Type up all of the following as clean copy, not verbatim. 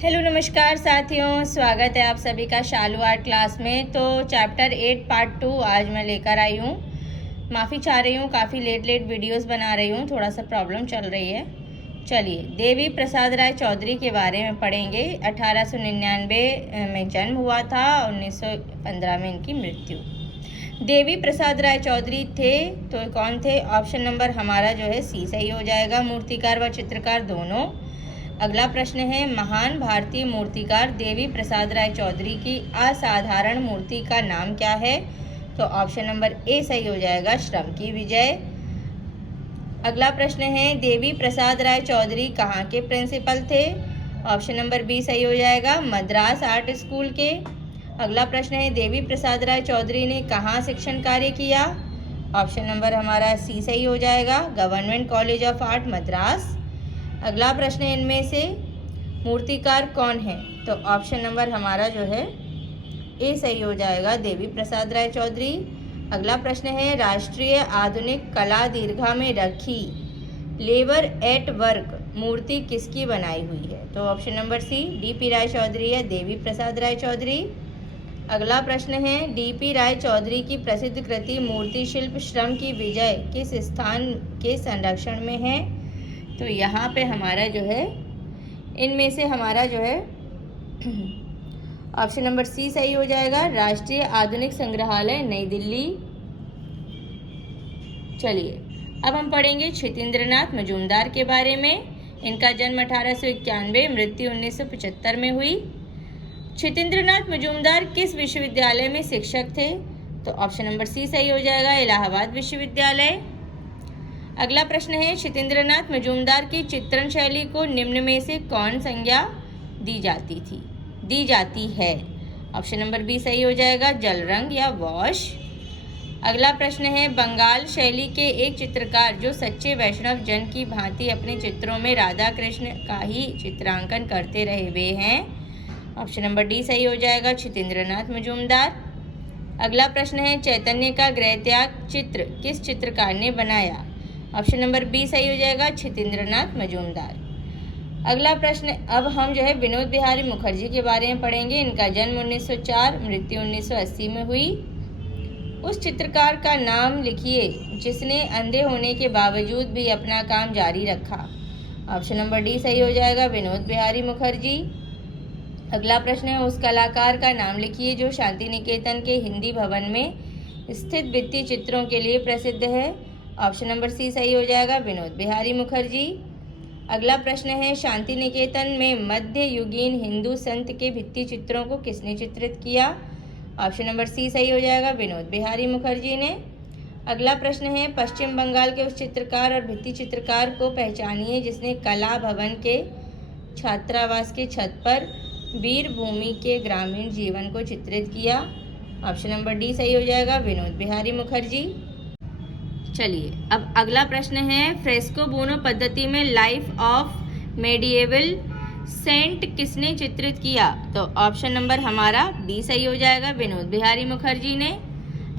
Hello नमस्कार साथियों, स्वागत है आप सभी का शालू आर्ट क्लास में। तो चैप्टर 8 पार्ट 2 आज मैं लेकर आई हूँ। माफ़ी चाह रही हूँ, काफ़ी लेट वीडियोस बना रही हूँ, थोड़ा सा प्रॉब्लम चल रही है। चलिए, देवी प्रसाद राय चौधरी के बारे में पढ़ेंगे। 1899 में जन्म हुआ था, 1915 में इनकी मृत्यु। देवी प्रसाद राय चौधरी थे तो कौन थे? ऑप्शन नंबर हमारा जो है सी सही हो जाएगा, मूर्तिकार व चित्रकार दोनों। अगला प्रश्न है, महान भारतीय मूर्तिकार देवी प्रसाद राय चौधरी की असाधारण मूर्ति का नाम क्या है? तो ऑप्शन नंबर ए सही हो जाएगा, श्रम की विजय। अगला प्रश्न है, देवी प्रसाद राय चौधरी कहाँ के प्रिंसिपल थे? ऑप्शन नंबर बी सही हो जाएगा, मद्रास आर्ट स्कूल के। अगला प्रश्न है, देवी प्रसाद राय चौधरी ने कहाँ शिक्षण कार्य किया? ऑप्शन नंबर हमारा सी सही हो जाएगा, government college of art Madras. अगला प्रश्न है, इनमें से मूर्तिकार कौन है? तो ऑप्शन नंबर हमारा जो है ए सही हो जाएगा, देवी प्रसाद राय चौधरी। अगला प्रश्न है, राष्ट्रीय आधुनिक कला दीर्घा में रखी लेबर एट वर्क मूर्ति किसकी बनाई हुई है? तो ऑप्शन नंबर सी, डीपी राय चौधरी या देवी प्रसाद राय चौधरी। अगला प्रश्न है, डीपी राय चौधरी की प्रसिद्ध कृति मूर्ति शिल्प श्रम की विजय किस स्थान के संरक्षण में है? तो यहाँ पे हमारा जो है, इनमें से हमारा जो है ऑप्शन नंबर सी सही हो जाएगा, राष्ट्रीय आधुनिक संग्रहालय नई दिल्ली। चलिए, अब हम पढ़ेंगे क्षितेंद्रनाथ मजूमदार के बारे में। इनका जन्म 1891, मृत्यु 1975 में हुई। क्षितेंद्रनाथ मजूमदार किस विश्वविद्यालय में शिक्षक थे? तो ऑप्शन नंबर सी सही हो जाएगा, इलाहाबाद विश्वविद्यालय। अगला प्रश्न है, क्षितेंद्रनाथ मजूमदार की चित्रण शैली को निम्न में से कौन संज्ञा दी जाती है? ऑप्शन नंबर बी सही हो जाएगा, जल रंग या वॉश। अगला प्रश्न है, बंगाल शैली के एक चित्रकार जो सच्चे वैष्णव जन की भांति अपने चित्रों में राधा कृष्ण का ही चित्रांकन करते रहे वे हैं? ऑप्शन नंबर डी सही हो जाएगा, क्षितेंद्रनाथ मजूमदार। अगला प्रश्न है, चैतन्य का गृहत्याग चित्र किस चित्रकार ने बनाया? ऑप्शन नंबर बी सही हो जाएगा, क्षितेंद्रनाथ मजूमदार। अगला प्रश्न, अब हम जो है विनोद बिहारी मुखर्जी के बारे में पढ़ेंगे। इनका जन्म 1904, मृत्यु 1980 में हुई। उस चित्रकार का नाम लिखिए जिसने अंधे होने के बावजूद भी अपना काम जारी रखा। ऑप्शन नंबर डी सही हो जाएगा, विनोद बिहारी मुखर्जी। अगला प्रश्न है, उस कलाकार का नाम लिखिए जो शांति निकेतन के हिंदी भवन में स्थित भित्ति चित्रों के लिए प्रसिद्ध है। ऑप्शन नंबर सी सही हो जाएगा, विनोद बिहारी मुखर्जी। अगला प्रश्न है, शांति निकेतन में मध्य युगीन हिंदू संत के भित्ति चित्रों को किसने चित्रित किया? ऑप्शन नंबर सी सही हो जाएगा, विनोद बिहारी मुखर्जी ने। अगला प्रश्न है, पश्चिम बंगाल के उस चित्रकार और भित्ति चित्रकार को पहचानिए जिसने कला भवन के छात्रावास के छत पर वीरभूमि के ग्रामीण जीवन को चित्रित किया। ऑप्शन नंबर डी सही हो जाएगा, विनोद बिहारी मुखर्जी। चलिए, अब अगला प्रश्न है, फ्रेस्को बोनो पद्धति में लाइफ ऑफ मेडिएवल सेंट किसने चित्रित किया? तो ऑप्शन नंबर हमारा बी सही हो जाएगा, विनोद बिहारी मुखर्जी ने।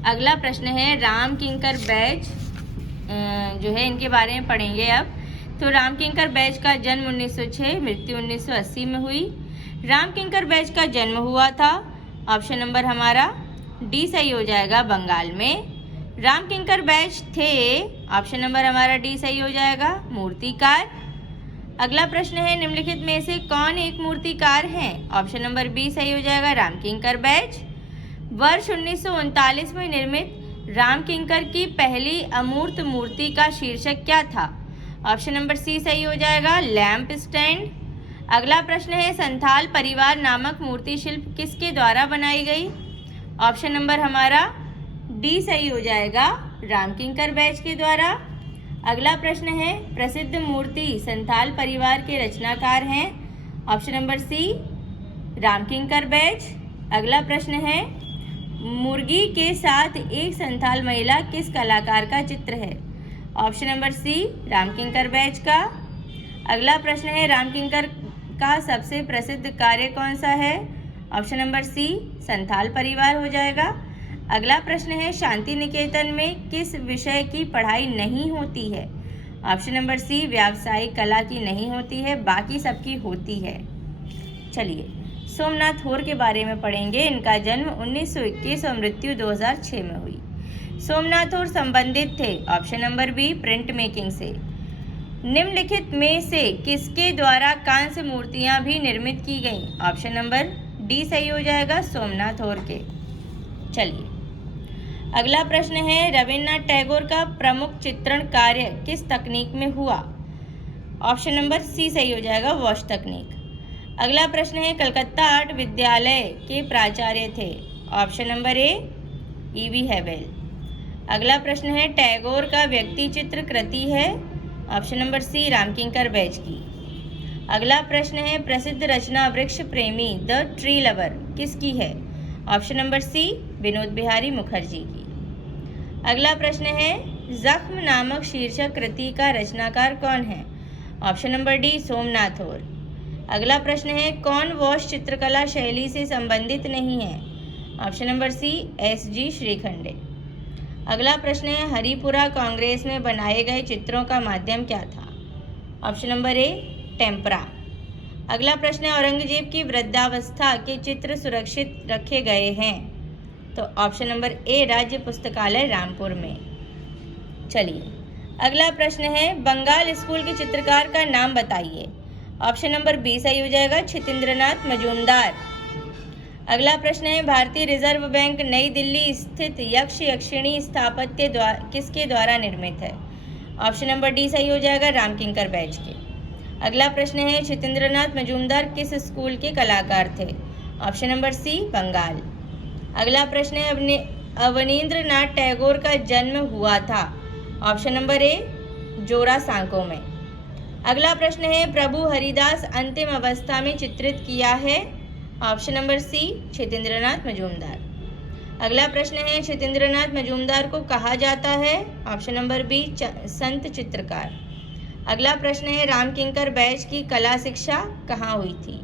अगला प्रश्न है, राम किंकर बैज जो है इनके बारे में पढ़ेंगे अब। तो राम किंकर बैज का जन्म 1906, मृत्यु 1980 में हुई। राम किंकर बैज का जन्म हुआ था, ऑप्शन नंबर हमारा डी सही हो जाएगा, बंगाल में। राम किंकर बैज थे, ऑप्शन नंबर हमारा डी सही हो जाएगा, मूर्तिकार। अगला प्रश्न है, निम्नलिखित में से कौन एक मूर्तिकार हैं? ऑप्शन नंबर बी सही हो जाएगा, राम किंकर बैज। वर्ष 1939 में निर्मित राम किंकर की पहली अमूर्त मूर्ति का शीर्षक क्या था? ऑप्शन नंबर सी सही हो जाएगा, लैंप स्टैंड। अगला प्रश्न है, संथाल परिवार नामक मूर्ति शिल्प किसके द्वारा बनाई गई? ऑप्शन नंबर हमारा डी सही हो जाएगा, राम किंकर बैज के द्वारा। अगला प्रश्न है, प्रसिद्ध मूर्ति संथाल परिवार के रचनाकार हैं? ऑप्शन नंबर सी, राम किंकर बैज। अगला प्रश्न है, मुर्गी के साथ एक संथाल महिला किस कलाकार का चित्र है? ऑप्शन नंबर सी, राम किंकर बैज का। अगला प्रश्न है, राम किंकर का सबसे प्रसिद्ध कार्य कौन सा है? ऑप्शन नंबर सी, संथाल परिवार हो जाएगा। अगला प्रश्न है, शांति निकेतन में किस विषय की पढ़ाई नहीं होती है? ऑप्शन नंबर सी, व्यावसायिक कला की नहीं होती है, बाकी सबकी होती है। चलिए, सोमनाथ होर के बारे में पढ़ेंगे। इनका जन्म 1921 और मृत्यु 2006 में हुई। सोमनाथ होर संबंधित थे option number B print making से। निम्नलिखित में से किसके द्वारा कांस्य मूर्तियां भी निर्मित की गईं? ऑप्शन नंबर डी सही हो जाएगा, सोमनाथ होर के। चलिए, अगला प्रश्न है, रविन्द्रनाथ टैगोर का प्रमुख चित्रण कार्य किस तकनीक में हुआ? ऑप्शन नंबर सी सही हो जाएगा, वॉश तकनीक। अगला प्रश्न है, कलकत्ता आर्ट विद्यालय के प्राचार्य थे? Option number A EV Havell. अगला प्रश्न है, टैगोर का व्यक्ति चित्र कृति है? Option number C Ramkinkar Baij की। अगला प्रश्न है, प्रसिद्ध रचना वृक्ष प्रेमी द ट्री लवर किसकी है? Option number C Vinod Behari Mukherjee की। अगला प्रश्न है, जख्म नामक शीर्षक कृति का रचनाकार कौन है? ऑप्शन नंबर डी सोमनाथ होर। अगला प्रश्न है, कौन वॉश चित्रकला शैली से संबंधित नहीं है? Option number C SG. Shrikhande. अगला प्रश्न है, हरिपुरा कांग्रेस में बनाए गए चित्रों का माध्यम क्या था? ऑप्शन नंबर ए टेम्परा। अगला प्रश्न है, औरंगजेब की वृद्धावस्था के चित्र सुरक्षित रखे गए हैं? तो ऑप्शन नंबर ए राज्य पुस्तकालय रामपुर में। चलिए, अगला प्रश्न है, बंगाल स्कूल के चित्रकार का नाम बताइए? ऑप्शन नंबर बी सही हो जाएगा, छितेंद्रनाथ मजूमदार। अगला प्रश्न है, भारतीय रिजर्व बैंक नई दिल्ली स्थित यक्ष यक्षिणी स्थापत्य किसके द्वारा निर्मित है? ऑप्शन नंबर डी सही हो जाएगा, रामकिंकर बैज के। अगला प्रश्न है, छितेंद्रनाथ मजूमदार किस स्कूल के कलाकार थे? Option number C Bengal. अगला प्रश्न है, अवनींद्रनाथ टैगोर का जन्म हुआ था? ऑप्शन नंबर ए जोरासांको में। अगला प्रश्न है, प्रभु हरिदास अंतिम अवस्था में चित्रित किया है? Option number C Kshitindranath Majumdar. अगला प्रश्न है, छितेंद्रनाथ मजूमदार को कहा जाता है? ऑप्शन नंबर बी संत चित्रकार। अगला प्रश्न है, रामकिंकर बैज की कला शिक्षा कहाँ हुई थी?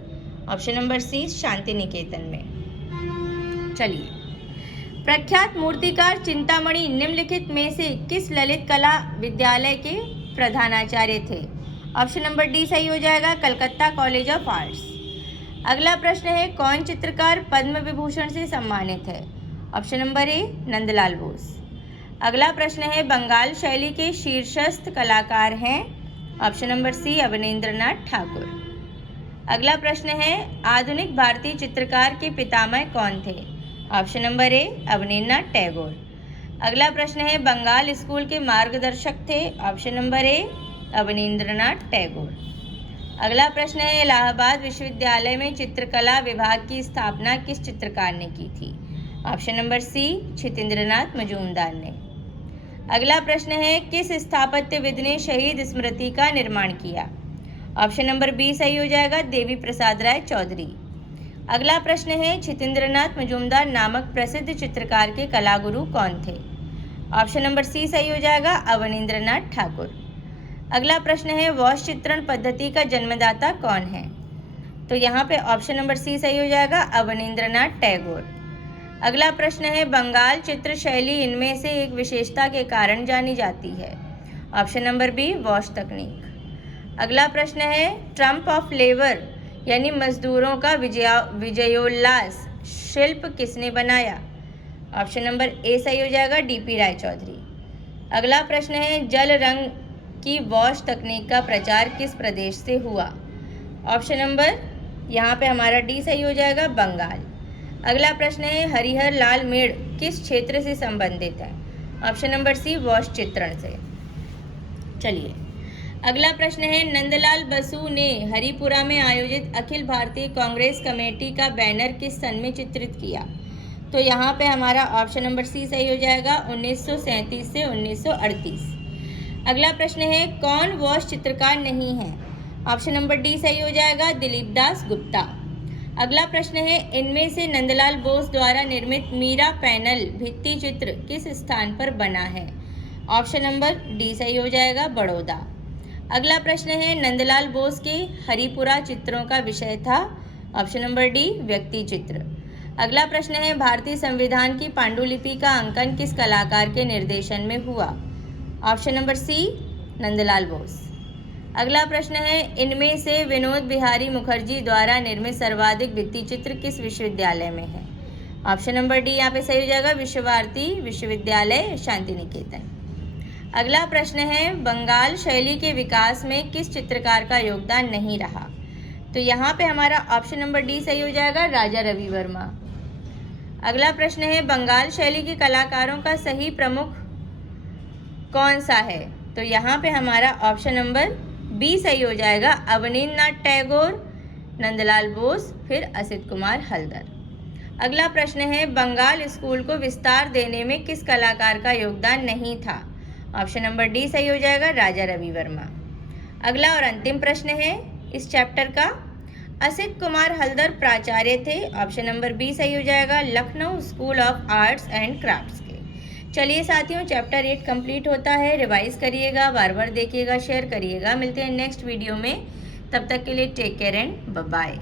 ऑप्शन नंबर सी शांति निकेतन में। चलिए, प्रख्यात मूर्तिकार चिंतामणि निम्नलिखित में से किस ललित कला विद्यालय के प्रधानाचार्य थे? ऑप्शन नंबर डी सही हो जाएगा, कलकत्ता कॉलेज ऑफ आर्ट्स। अगला प्रश्न है, कौन चित्रकार पद्म विभूषण से सम्मानित है? Option number A Nandlal Bose. अगला प्रश्न है, बंगाल शैली के शीर्षस्थ कलाकार हैं? Option number C Abanindranath Thakur. अगला प्रश्न है, आधुनिक भारतीय चित्रकार के पितामह कौन थे? ऑप्शन नंबर ए अवनींद्रनाथ टैगोर। अगला प्रश्न है, बंगाल स्कूल के मार्गदर्शक थे? ऑप्शन नंबर ए अवनींद्रनाथ टैगोर। अगला प्रश्न है, इलाहाबाद विश्वविद्यालय में चित्रकला विभाग की स्थापना किस चित्रकार ने की थी? Option number C Kshitindranath Majumdar ने। अगला प्रश्न है, किस स्थापत्यविद ने शहीद स्मृति का निर्माण किया? ऑप्शन नंबर बी सही हो जाएगा, देवी प्रसाद राय चौधरी। अगला प्रश्न है, छितेंद्रनाथ मजूमदार नामक प्रसिद्ध चित्रकार के कलागुरु कौन थे? ऑप्शन नंबर सी सही हो जाएगा, अवनींद्रनाथ ठाकुर। अगला प्रश्न है, वॉश चित्रण पद्धति का जन्मदाता कौन है? तो यहाँ पे ऑप्शन नंबर सी सही हो जाएगा, अवनींद्रनाथ टैगोर। अगला प्रश्न है, बंगाल चित्र शैली इनमें से एक विशेषता के कारण जानी जाती है? ऑप्शन नंबर बी वॉश तकनीक। अगला प्रश्न है, ट्रम्प ऑफ लेबर यानी मजदूरों का विजयोल्लास शिल्प किसने बनाया? ऑप्शन नंबर ए सही हो जाएगा, डीपी राय चौधरी। अगला प्रश्न है, जल रंग की वॉश तकनीक का प्रचार किस प्रदेश से हुआ? ऑप्शन नंबर यहाँ पे हमारा डी सही हो जाएगा, बंगाल। अगला प्रश्न है, हरिहर लाल मेड़ किस क्षेत्र से संबंधित है? ऑप्शन नंबर सी वॉश चित्रण से। चलिए, अगला प्रश्न है, नंदलाल बसु ने हरिपुरा में आयोजित अखिल भारतीय कांग्रेस कमेटी का बैनर किस सन में चित्रित किया? तो यहाँ पे हमारा ऑप्शन नंबर सी सही हो जाएगा, 1937 से 1938। अगला प्रश्न है, कौन वॉश चित्रकार नहीं है? ऑप्शन नंबर डी सही हो जाएगा, दिलीप दास गुप्ता। अगला प्रश्न है, इनमें से नंदलाल बोस द्वारा निर्मित मीरा पैनल भित्ति चित्र किस स्थान पर बना है? ऑप्शन नंबर डी सही हो जाएगा, बड़ौदा। अगला प्रश्न है, नंदलाल बोस के हरिपुरा चित्रों का विषय था? ऑप्शन नंबर डी व्यक्ति चित्र। अगला प्रश्न है, भारतीय संविधान की पांडुलिपि का अंकन किस कलाकार के निर्देशन में हुआ? Option number C Nandlal Bose. अगला प्रश्न है, इनमें से विनोद बिहारी मुखर्जी द्वारा निर्मित सर्वाधिक भित्ति चित्र किस विश्वविद्यालय में है? ऑप्शन नंबर डी यहाँ पे सही हो जाएगा, विश्व भारती विश्वविद्यालय शांति निकेतन। अगला प्रश्न है, बंगाल शैली के विकास में किस चित्रकार का योगदान नहीं रहा? तो यहाँ पे हमारा ऑप्शन नंबर डी सही हो जाएगा, राजा रवि वर्मा। अगला प्रश्न है, बंगाल शैली के कलाकारों का सही प्रमुख कौन सा है? तो यहाँ पे हमारा ऑप्शन नंबर बी सही हो जाएगा, अवनींद्रनाथ टैगोर, नंदलाल बोस, फिर असित कुमार हल्दर। अगला प्रश्न है, बंगाल स्कूल को विस्तार देने में किस कलाकार का योगदान नहीं था? ऑप्शन नंबर डी सही हो जाएगा, राजा रवि वर्मा। अगला और अंतिम प्रश्न है इस चैप्टर का, असित कुमार हल्दर प्राचार्य थे। ऑप्शन नंबर बी सही हो जाएगा, Lucknow school of arts and crafts के। चलिए साथियों, चैप्टर 8 कंप्लीट होता है। रिवाइज करिएगा, बार बार देखिएगा, शेयर करिएगा। मिलते हैं नेक्स्ट वीडियो में, तब तक के लिए take care and bye bye.